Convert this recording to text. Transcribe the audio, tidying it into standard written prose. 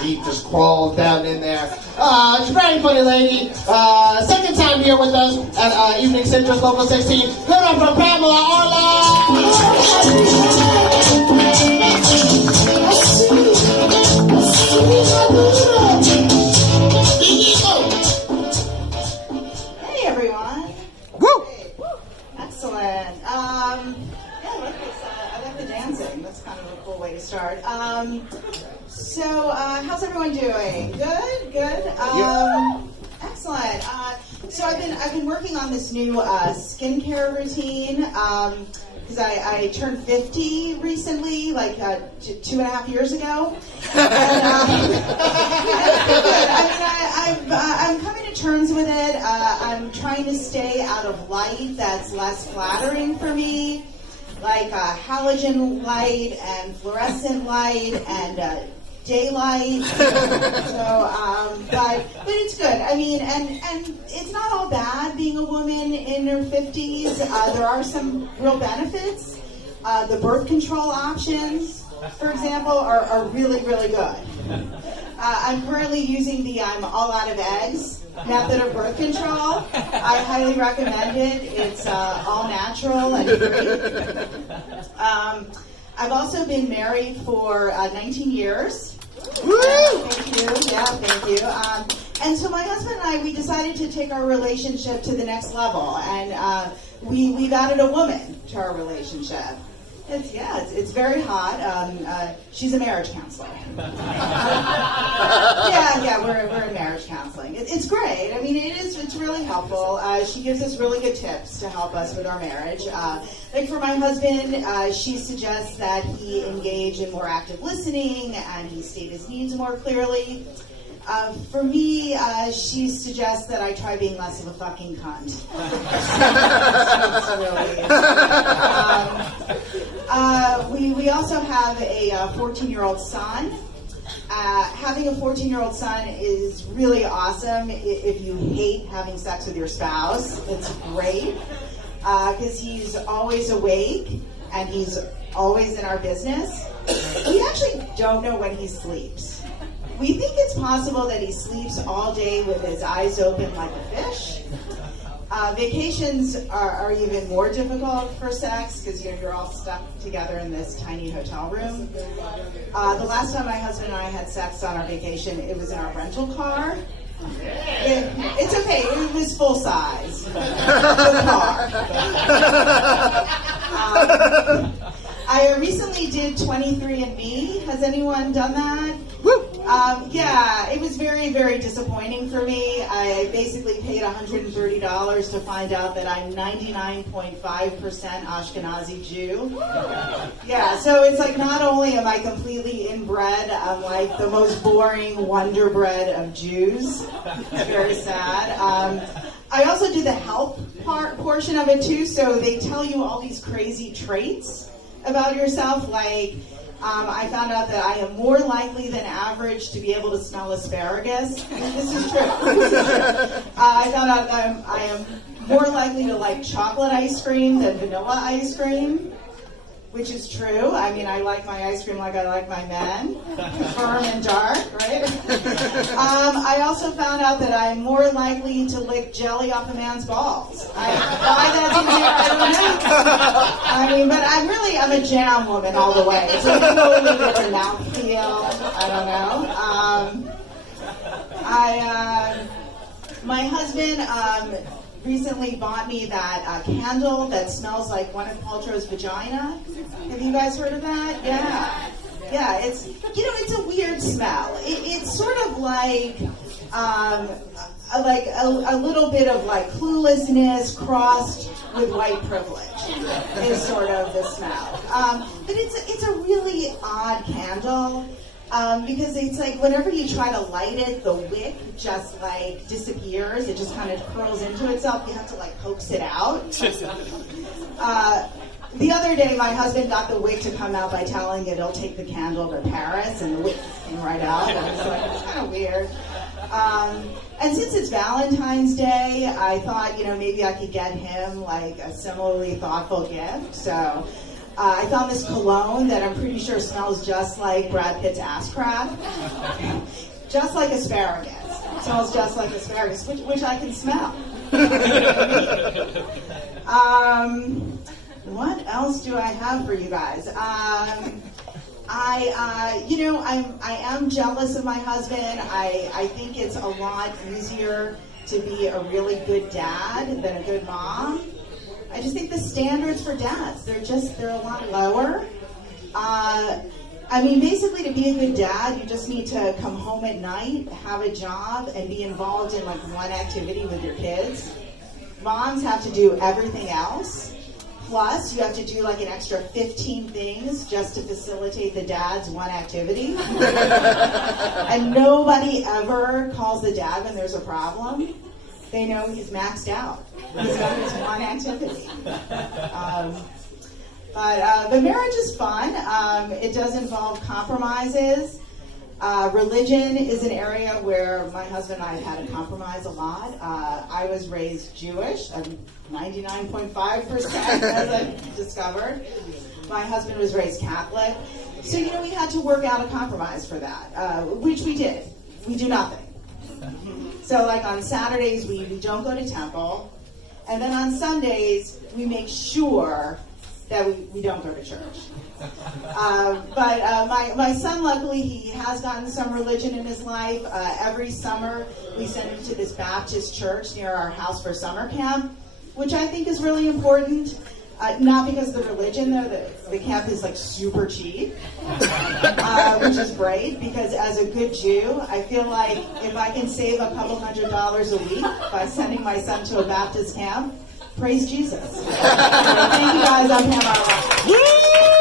Teeth just crawled down in there. She's a very funny lady. Second time here with us at Evening Citrus Local 16. Give it up for Pamela Orla! Hey everyone. Woo! Hey. Excellent. Yeah, I like the dancing. That's kind of a cool way to start. So how's everyone doing? Good. Excellent. So I've been working on this new skincare routine because I turned 50 recently, like 2.5 years ago. And, I'm coming to terms with it. I'm trying to stay out of light that's less flattering for me, like halogen light and fluorescent light and daylight. But it's good. I mean, and it's not all bad being a woman in her 50s. There are some real benefits. The birth control options, for example, are really, really good. I'm currently using the I'm all out of eggs method of birth control. I highly recommend it. It's all natural and free. I've also been married for 19 years. Woo! Thank you. Yeah, thank you. And so my husband and I, we decided to take our relationship to the next level, and we've added a woman to our relationship. It's very hot. She's a marriage counselor. We're in marriage counseling. It's great. I mean, it's really helpful. She gives us really good tips to help us with our marriage. Like for my husband, she suggests that he engage in more active listening and he state his needs more clearly. For me, she suggests that I try being less of a fucking cunt. We also have a 14-year-old son. Having a 14-year-old son is really awesome if you hate having sex with your spouse. It's great because he's always awake and he's always in our business. We actually don't know when he sleeps. We think it's possible that he sleeps all day with his eyes open like a fish. Vacations are even more difficult for sex because you're all stuck together in this tiny hotel room. The last time my husband and I had sex on our vacation, it was in our rental car. It's okay, it was full size. The car. I recently did 23andMe. Has anyone done that? It was very, very disappointing for me. I basically paid $130 to find out that I'm 99.5% Ashkenazi Jew. Yeah, so it's like not only am I completely inbred, I'm like the most boring wonder bread of Jews. It's very sad. I also do the health portion of it too, so they tell you all these crazy traits about yourself, like I found out that I am more likely than average to be able to smell asparagus. This is true. I found out that I am more likely to like chocolate ice cream than vanilla ice cream, which is true. I mean, I like my ice cream like I like my men, firm and dark, right? I also found out that I'm more likely to lick jelly off a man's balls. Why that's in there, I don't know. I mean, but I'm a jam woman all the way. So maybe a little bit of mouthfeel. I don't know. My husband recently bought me that candle that smells like Gwyneth Paltrow's vagina. Have you guys heard of that? Yeah. It's it's a weird smell. It's sort of like a little bit of like cluelessness crossed with white privilege is sort of the smell. But it's a really odd candle. Because it's like whenever you try to light it, the wick just like disappears. It just kind of curls into itself. You have to like coax it out. The other day, my husband got the wick to come out by telling it he'll take the candle to Paris, and the wick came right out. I was like, it's kind of weird. And since it's Valentine's Day, I thought maybe I could get him like a similarly thoughtful gift. So I found this cologne that I'm pretty sure smells just like Brad Pitt's ass crack. Just like asparagus. It smells just like asparagus, which I can smell. What else do I have for you guys? I am jealous of my husband. I think it's a lot easier to be a really good dad than a good mom. I just think the standards for dads, they're a lot lower. Basically to be a good dad, you just need to come home at night, have a job, and be involved in like one activity with your kids. Moms have to do everything else. Plus, you have to do like an extra 15 things just to facilitate the dad's one activity. And nobody ever calls the dad when there's a problem. They know he's maxed out. He's done his one activity. But marriage is fun. It does involve compromises. Religion is an area where my husband and I have had to compromise a lot. I was raised Jewish, 99.5% as I've discovered. My husband was raised Catholic. So, we had to work out a compromise for that, which we did. We do nothing. So, like on Saturdays, we don't go to temple. And then on Sundays, we make sure that we don't go to church. My son, luckily, he has gotten some religion in his life. Every summer, we send him to this Baptist church near our house for summer camp, which I think is really important. Not because of the religion, though. The camp is like super cheap, which is great, because as a good Jew, I feel like if I can save a couple $100 a week by sending my son to a Baptist camp, praise Jesus. Thank you guys. I'm Pam Arlen.